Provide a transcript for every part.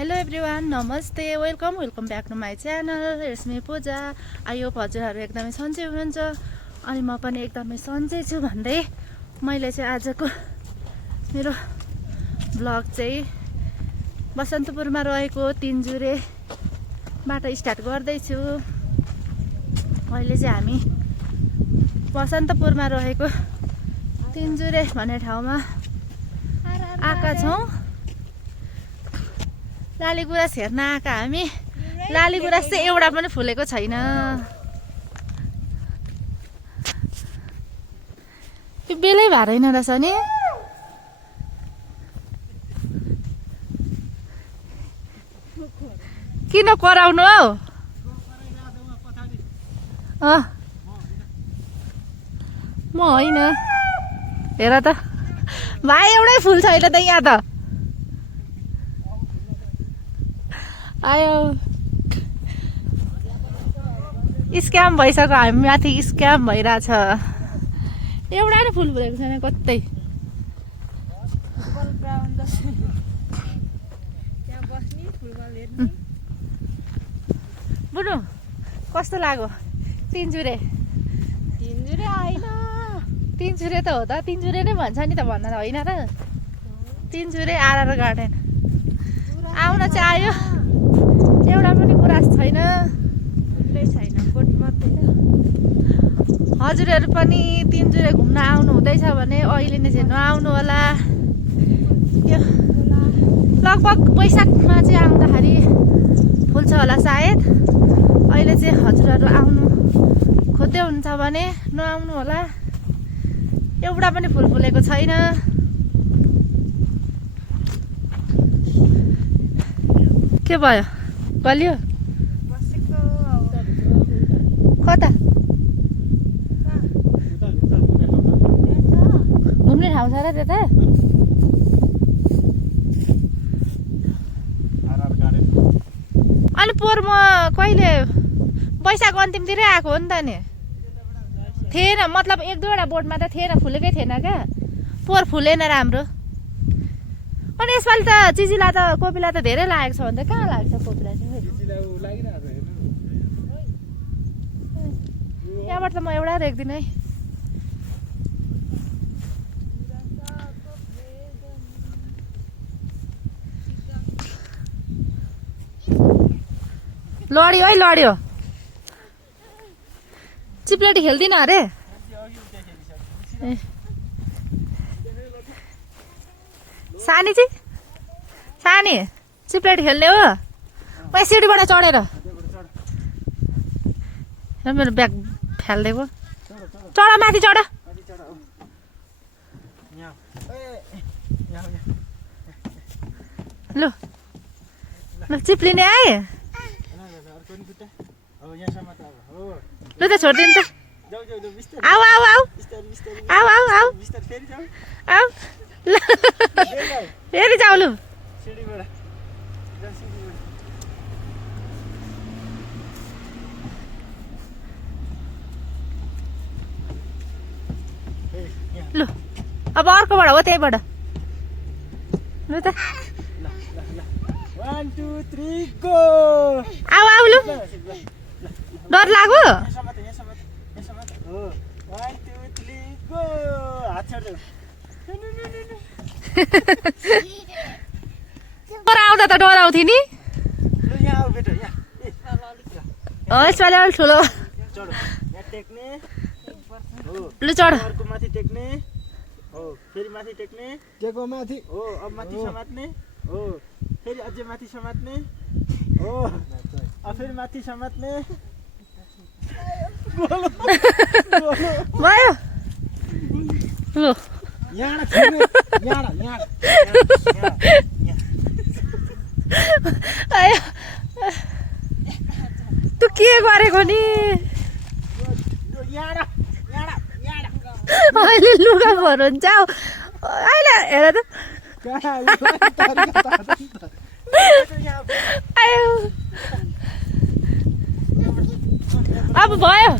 Hello everyone, नमस्ते, welcome back to my channel. It's me Puja. I hope हजुरहरू एकदमै सन्चै हुनुहुन्छ अनि म पनि एकदमै सन्चै छु भन्दै मैले चाहिँ आजको मेरो ब्लग चाहिँ बसन्तपुरमा रहेको तिनजुरेबाट स्टार्ट गर्दैछु। अहिले चाहिँ हामी बसन्तपुरमा रहेको तिनजुरे भन्ने ठाउँमा आएका छौँ। लालीगुराँस हेर्न आएका हामी। लालीगुराँस चाहिँ एउटा पनि फुलेको छैन। त्यो बेलै भएर रहेन रहेछ नि। किन कराउनु हौ? म होइन, हेर त भाइ, एउटै फुल छैन त यहाँ त। आयो स्क्याम भइसक्यो, हामी माथि स्क्याम भइरहेछ। एउटा नै फुल फुलेको छैन कतै। बुनु कस्तो लाग्यो तिनजुरे? तिनजुरे होइन, तिनजुरे त हो त, तिनजुरे नै भन्छ नि त, भन्न त होइन र। तिनजुरे आरआर गार्डन आउन चाहिँ आयो, एउटा पनि गुराँस छैन। हजुरहरू पनि तिनजुरे घुम्न आउनु हुँदैछ भने अहिले नै चाहिँ नआउनु होला। यो लगभग वैशाखमा चाहिँ आउँदाखेरि फुल्छ होला सायद। अहिले चाहिँ हजुरहरू आउनु खोज्दै हुन्छ भने नआउनु होला। एउटा पनि फुल फुलेको छैन। के भयो? गलियो? कता घुम्ने ठाउँ छ र त्यता? अनि पोहोर म कहिले वैशाख अन्तिमतिरै आएको हो नि त नि। थिएन, मतलब एक दुईवटा बोटमा त थिएन, फुलेकै थिएन क्या। पोहोर फुलेन राम्रो। अनि यसपालि त चिजिला त कोपिला त धेरै लागेको छ भने त कहाँ लाग्छ कोपिला चाहिँ? यहाँबाट त म एउटा देख्दिनँ है। लड्यो है, लड्यो। चिप्लेटी खेल्दिनँ अरे। सानी चाहिँ सानी चिप्लेटी खेल्ने हो? मैं सिडीबाट चढेर मेरो ब्याग फ्यालिदिएको। चढ माथि, चढ। लु ल चिप्लिने आए। लु त छोडिदिनु त। आऊ आऊ आऊ आऊ आऊ आऊ आऊ ल फेरि जाऊ। लु लु अब अर्कोबाट हो, त्यहीबाट। लु त 1 2 3 गो। आऊ आऊ। लु डर लाग्यो? 1 2 3 गो। हात छोड्नु। आउँदा त डराउँथ्यो नि। लु यहाँ आऊ बेटा, यहाँ। यसपालि अलिक ठुलो। चढ, यहाँ टेक्ने हो। लु चढ। अर्को माथि टेक्ने हो, फेरि माथि टेक्ने। टेको माथि हो, अब माथि समात्ने हो, फेरि अझै माथि समात्ने हो, अब फेरि माथि समात्ने। भयो। लु यहाँ यहाँ यहाँ आयो। तँ के गरेको नि? अहिले लुगा भरौँ जाऊ। अहिले हेर त। आयो अब भयो।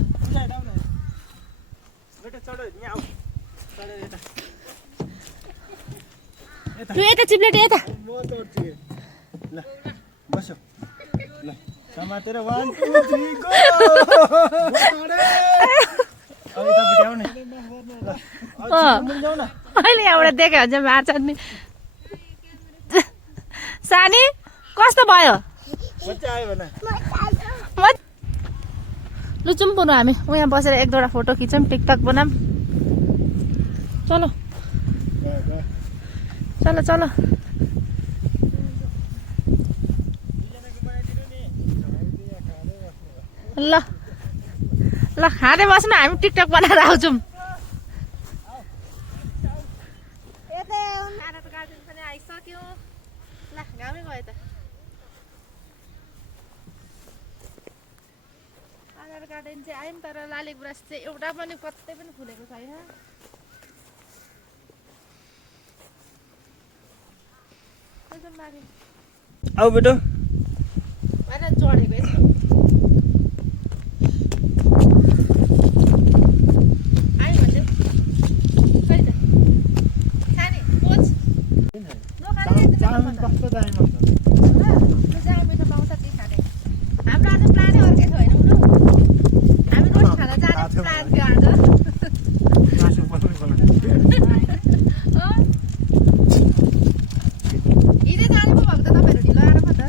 तू यता चिप्लेट यता। ल बस्यो ल समातेर 1 2 3 गो अब यतापट्टि आउने जाऊ न अहिले यहाँबाट देख्यो भने चाहिँ मार्छ नि सानी कस्तो भयो बच्चा आयो भने लु जाउँ पुनः हामी उहाँ बसेर एक दुईवटा फोटो खिचौँ टिकटक बनाऊँ चलो चलो चलो ल ल खाँदै बस्नु हामी टिकटक बनाएर आउँछौँ आइसक्यो ल घामै गयो त आधार गार्डन चाहिँ आयौँ तर लाली गुराँस चाहिँ एउटा पनि कतै पनि फुलेको छैन आऊ बेटो होइन चढेको यस्तो आयो भन्थ्यो खै त सानी कोच कस्तो दामी हुन्छ जहाँ मिठो पाउँछ त्यही खाने हाम्रो आज प्लानै अर्कै छ होइन उनीहरू हामी रोटी खान जाने प्लान थियो आज मासु बनाउनु हिजो जाने पो भएको त तपाईँहरू ढिलो आएर पो त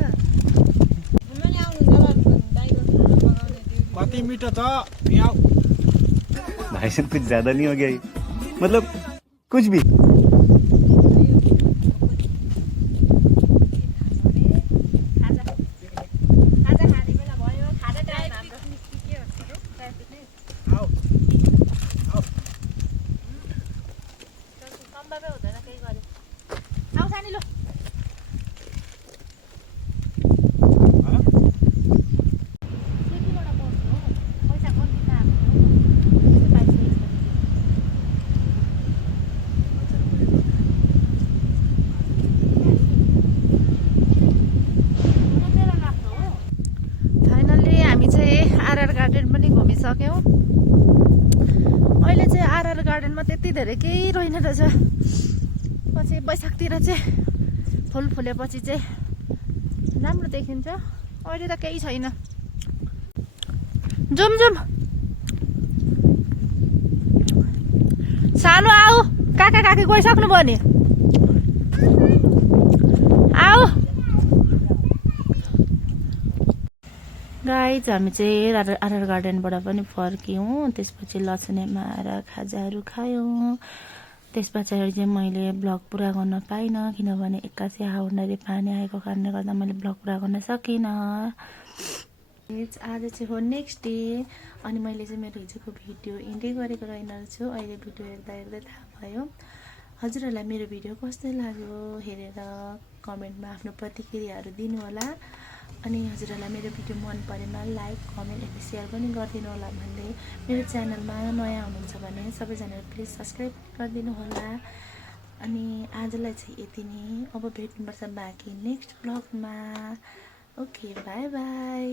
कति मिठो छ पियाउ भाई साहब कुछ ज्यादा नहीं हो गया ये? मतलब कुछ भी सक्यौं अहिले चाहिँ आरआर गार्डनमा त्यति धेरै केही रहेन रहेछ पछि बैशाखतिर चाहिँ फुल फुलेपछि चाहिँ राम्रो देखिन्छ अहिले त केही छैन जुम जुम सानो आऊ काका काकी गइसक्नु भयो नि आऊ गाइज हामी चाहिँ आरआर गार्डनबाट पनि फर्क्यौँ त्यसपछि लसुनेमा आएर खाजाहरू खायौँ त्यस पछाडि चाहिँ मैले ब्लग पुरा गर्न पाइनँ किनभने एक्कासी हाउन्डरी पानी आएको कारणले गर्दा मैले ब्लग पुरा गर्न सकिनँ आज चाहिँ हो नेक्स्ट डे अनि मैले चाहिँ मेरो हिजोको भिडियो एन्डै गरेको रहेनछु अहिले भिडियो हेर्दा हेर्दै थाहा भयो हजुरहरूलाई मेरो भिडियो कस्तो लाग्यो हेरेर कमेन्टमा आफ्नो प्रतिक्रियाहरू दिनुहोला अनि हजुरहरूलाई मेरो भिडियो मन परेमा लाइक कमेन्ट अनि सेयर पनि गरिदिनु होला भन्दै मेरो च्यानलमा नयाँ हुनुहुन्छ भने सबैजनाले प्लिज सब्सक्राइब गरिदिनु होला अनि आजलाई चाहिँ यति नै अब भेट्नुपर्छ बाँकी नेक्स्ट ब्लगमा ओके बाई बाई